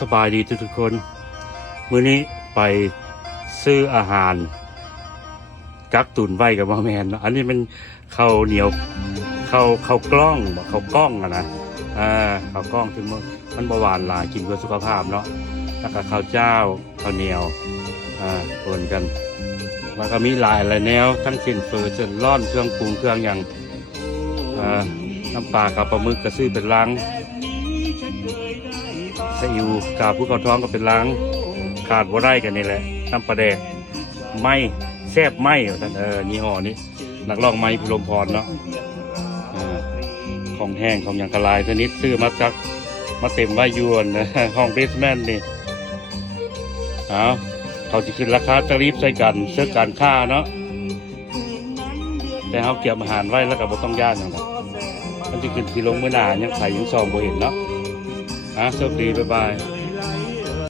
สบายดีทุกคนมื้อนี้ไปซื้ออาหารกักตุนไว้กับมาแมนเนาะอันนี้มันข้าวเหนียวข้าวกล้องข้าวกล้องอะนะข้าวกล้องถึงมันบ่หวานหลายกินเพื่อสุขภาพเนาะแล้วก็ข้าวเจ้าข้าวเหนียวปนกันแล้วก็มีหลายแนวทั้งเส้นเฟอเส้นร่อนเครื่องปรุงเครื่องอย่างน้ำปลากับปลาหมึกก็ซื้อเป็นลังซีอิ๊วกาบผู้เขาท้องก็เป็นล้างขาดบ่ได้กันนี่แหละน้ำปลาแดกไม่แซ่บไม่ท่านยี่ห้อนี้นักร้องไม้พิรมพรเนาะของแห้งของอย่างกระลายชนิดซื้อมาจากมาเต็มไว้ยวนห้องเบสแมนนี่เขาจะขึ้นราคาจะรีบใส่กันเสื้อการค่าเนาะแต่เขาเก็บอาหารไว้แล้วก็บ่ต้องย่านอย่างนั้นมันจะขึ้นที่ลงเมื่อหนายังไข่ยังซองบ่เห็นเนาะโชคดีบ๊ายบาย